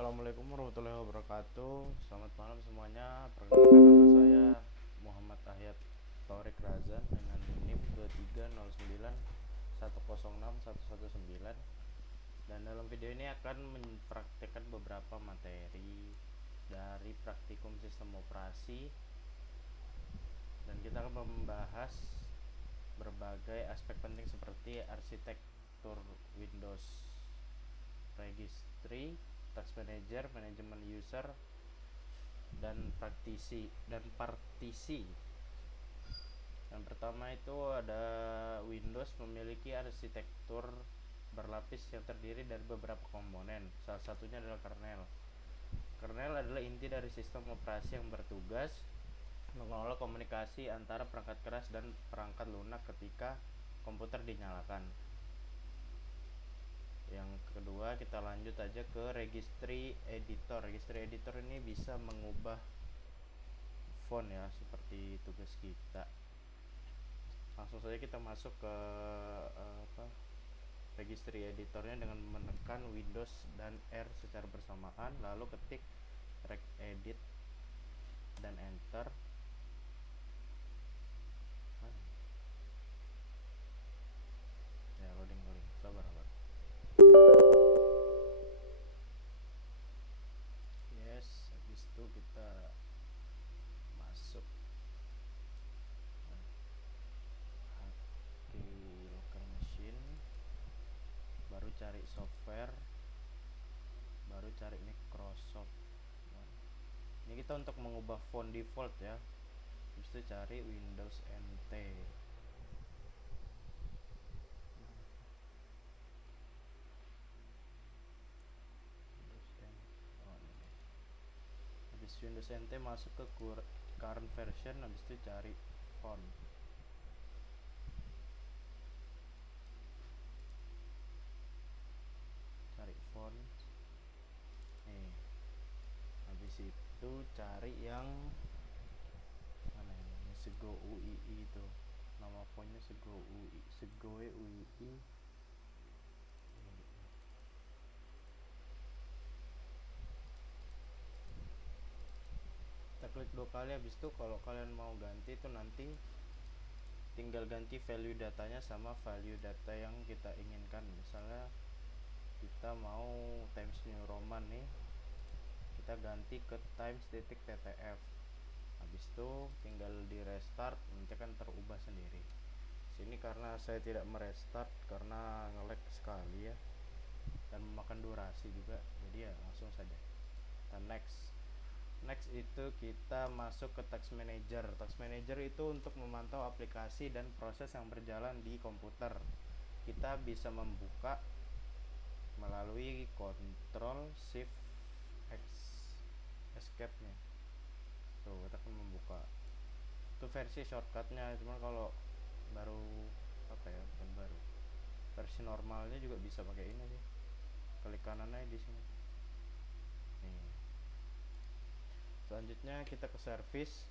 Assalamualaikum warahmatullahi wabarakatuh. Selamat malam semuanya. Perkenalkan nama saya Muhammad Ahyat Taurik Razan dengan NIM 2309106119. Dan dalam video ini akan mempraktekkan beberapa materi dari praktikum sistem operasi, dan kita akan membahas berbagai aspek penting seperti arsitektur Windows Registry, Task Manager, manajemen user, dan partisi. Yang pertama itu ada Windows memiliki arsitektur berlapis yang terdiri dari beberapa komponen. Salah satunya adalah kernel. Kernel adalah inti dari sistem operasi yang bertugas mengelola komunikasi antara perangkat keras dan perangkat lunak ketika komputer dinyalakan. Yang kedua, kita lanjut aja ke registry editor. Registry editor ini bisa mengubah font ya, seperti tugas kita. Langsung saja kita masuk ke registry editornya dengan menekan Windows dan R secara bersamaan, lalu ketik regedit dan enter. Ya, loading, sabar. Yes, habis itu kita masuk HP local machine, baru cari software, baru cari Microsoft. Ini kita untuk mengubah font default ya. Habis itu cari Windows NT. Habis Windows NT masuk ke current version, habis itu cari font. Nih. Habis itu cari yang mana ini? Sego UII itu. Nama fontnya Sego UI, Segoe UII. Kita klik 2 kali. Habis itu kalau kalian mau ganti itu nanti tinggal ganti value datanya sama value data yang kita inginkan. Misalnya kita mau Times New Roman nih, kita ganti ke times.ttf. Habis itu tinggal di restart, nanti akan terubah sendiri. Sini karena saya tidak merestart karena nge-lag sekali ya, dan memakan durasi juga, jadi ya langsung saja kita next itu kita masuk ke Task Manager. Task Manager itu untuk memantau aplikasi dan proses yang berjalan di komputer. Kita bisa membuka melalui Ctrl Shift X, escape nya tuh, kita akan membuka. Itu versi shortcutnya, cuman kalau baru bukan baru, versi normalnya juga bisa pakai ini sih, klik kanan aja di sini. Nih. Selanjutnya kita ke service.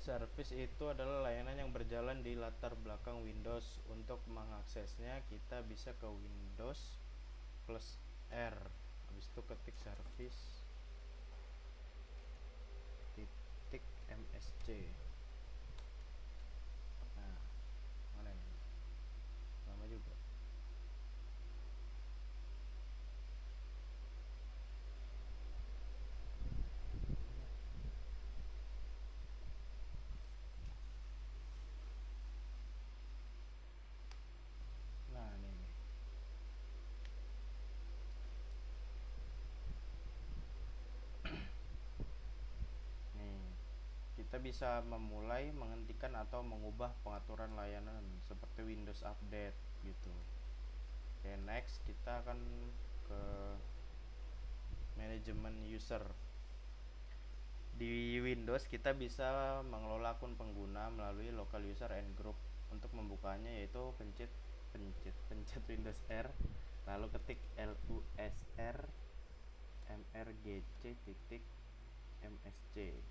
Service itu adalah layanan yang berjalan di latar belakang Windows. Untuk mengaksesnya kita bisa ke Windows plus R, habis itu ketik service titik msc. Nah, mana ini? Lama juga. Nah, ini nih. Nih, kita bisa memulai, menghentikan atau mengubah pengaturan layanan seperti Windows Update gitu. Oke, next kita akan ke manajemen user. Di Windows kita bisa mengelola akun pengguna melalui local user and group. Untuk membukanya yaitu pencet Windows R, lalu ketik lusr mrgc titik msc.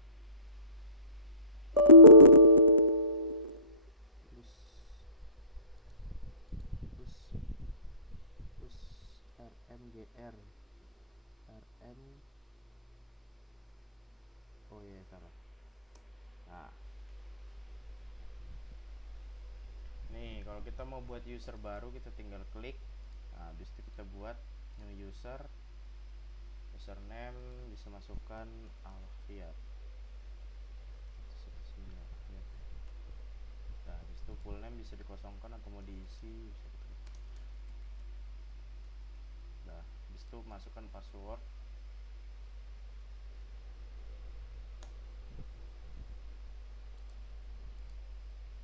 rmgr. Kalau kita mau buat user baru, kita tinggal klik. Nah, habis itu kita buat new user, username bisa masukkan Alfiat. Nah, habis itu full name bisa dikosongkan atau mau diisi bisa. Nah, habis itu masukkan password.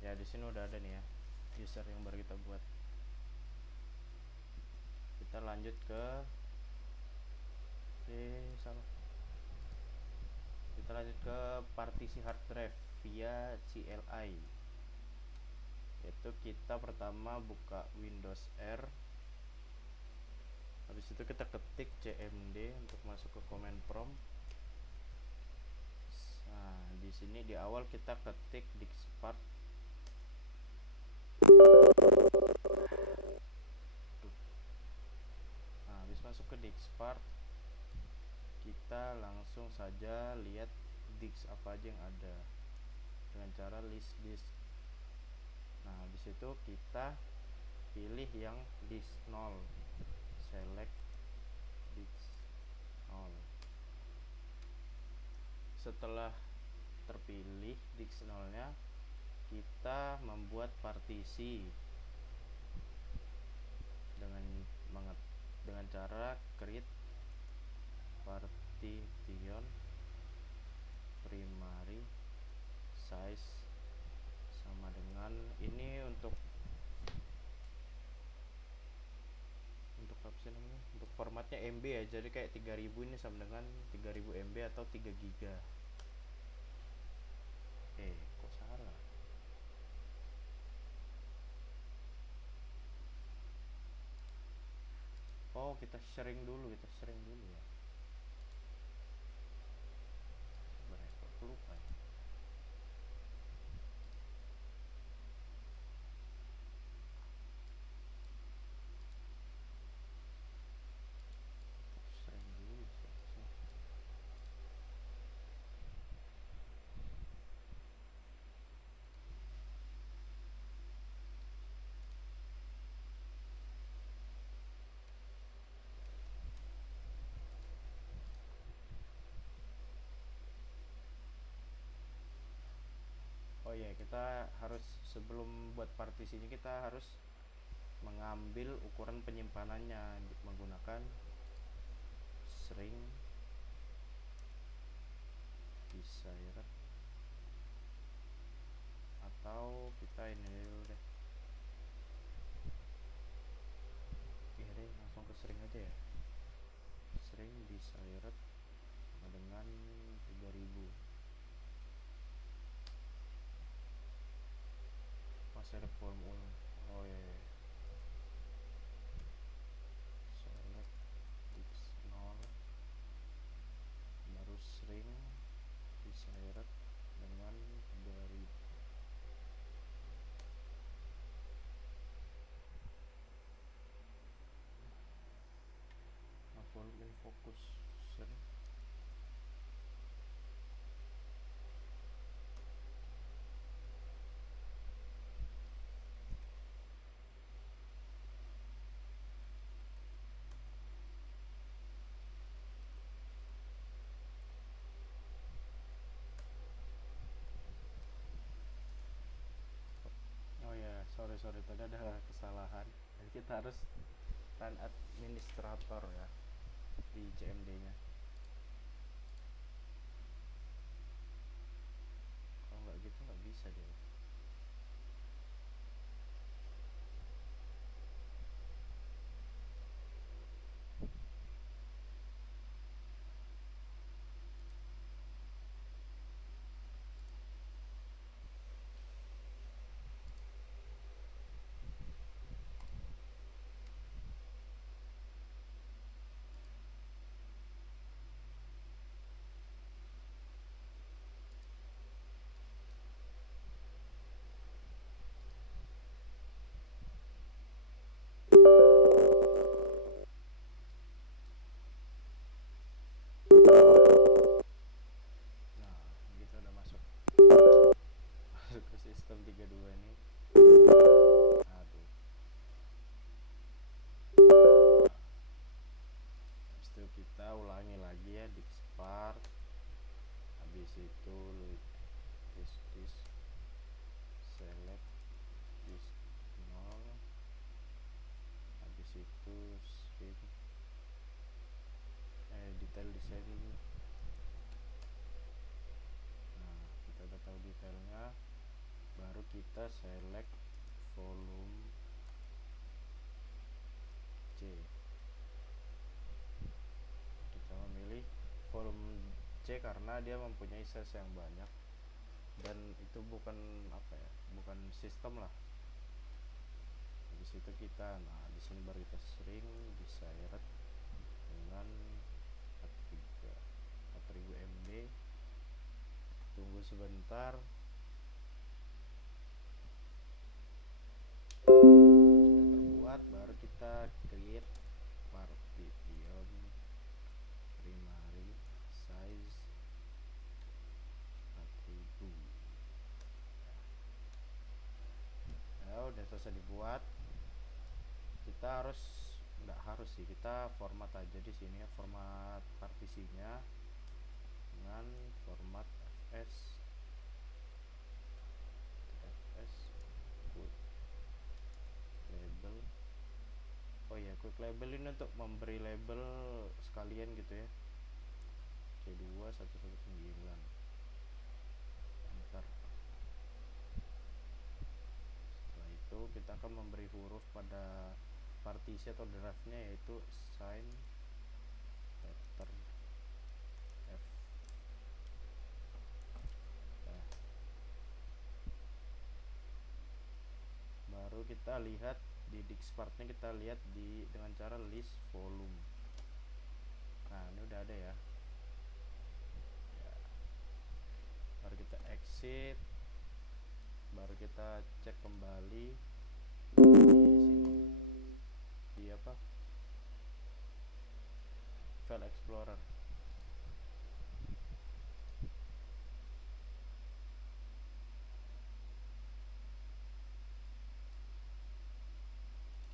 Ya, di sini udah ada nih ya user yang baru kita buat. Kita lanjut ke kita lanjut ke partisi hard drive via CLI. Yaitu kita pertama buka Windows R. Habis itu kita ketik cmd untuk masuk ke command prompt. Nah, di sini di awal kita ketik diskpart. Nah, habis masuk ke diskpart, kita langsung saja lihat disk apa aja yang ada dengan cara list disk. Nah, habis itu kita pilih yang disk 0, select disk 0. Setelah terpilih disk 0 nya, kita membuat partisi dengan cara create partition primary size sama dengan ini untuk apa sih namanya, untuk formatnya MB ya, jadi kayak 3000 ini sama dengan 3000 MB atau 3 giga. Kok salah? Oh, kita sharing dulu ya. Berapa lupa ya. Sharing dulu sih. Oh iya, kita harus sebelum buat partisi ini kita harus mengambil ukuran penyimpanannya menggunakan string desired, atau kita ini dulu deh. Deh langsung ke string aja ya. String desired sama dengan 3000. Masih ada form ulang. Oh ya, yeah. Select disk 0 baru string desired dengan 3000. Nah, volume in focus string. Oh ya, sorry tadi ada kesalahan. Jadi kita harus run administrator ya di CMD nya. Kalau nggak gitu nggak bisa dia. Nah, gitu udah masuk ke sistem 32 ini. Nah, itu list disk, select disk 0, habis itu string detail desain dulu. Nah, kita udah tahu detailnya, baru kita select volume C. Kita memilih volume C karena dia mempunyai size yang banyak dan itu bukan bukan sistem lah. Habis itu kita, di sini baru kita string desired dengan 4000 MB. Tunggu sebentar. Sudah terbuat, baru kita create partition primary size 4000. Ya, udah selesai dibuat. Kita nggak harus sih, kita format aja di sini ya, format partisinya dengan format fs quick label. Oh ya, quick label ini untuk memberi label sekalian gitu ya. C2 119 enter. Setelah itu kita akan memberi huruf pada partisi atau draftnya, yaitu sign letter F. Nah, baru kita lihat di disk partnya, kita lihat dengan cara list volume. Nah, ini udah ada ya. Baru kita exit, baru kita cek kembali di sini di file explorer.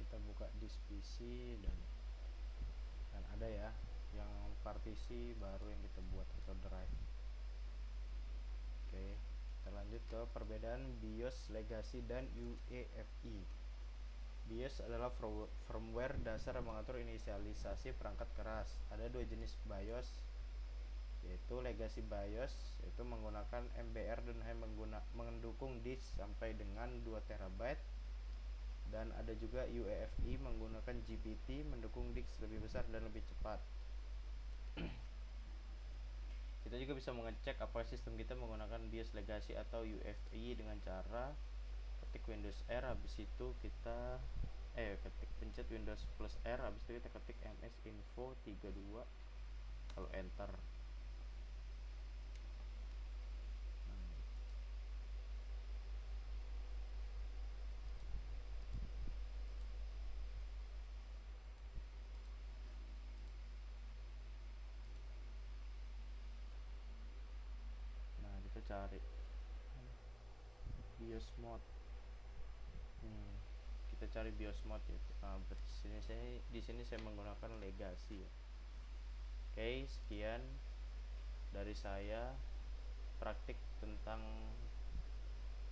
Kita buka disk PC dan ada ya yang partisi baru yang kita buat atau drive. Oke, kita lanjut ke perbedaan BIOS legacy dan UEFI. BIOS adalah firmware dasar yang mengatur inisialisasi perangkat keras. Ada dua jenis BIOS, yaitu legacy BIOS, yaitu menggunakan MBR dan hanya mendukung disk sampai dengan 2 TB, dan ada juga UEFI menggunakan GPT, mendukung disk lebih besar dan lebih cepat. Kita juga bisa mengecek apakah sistem kita menggunakan BIOS legacy atau UEFI dengan cara ketik Windows R, habis itu kita pencet Windows plus R, habis itu kita ketik ms info 32 kalau enter. Nah, kita cari BIOS mode. Kita cari BIOS mode ya. Nah, di sini saya menggunakan legacy ya. Oke, sekian dari saya praktik tentang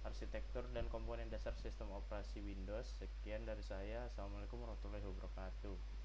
arsitektur dan komponen dasar sistem operasi Windows. Sekian dari saya. Assalamualaikum warahmatullahi wabarakatuh.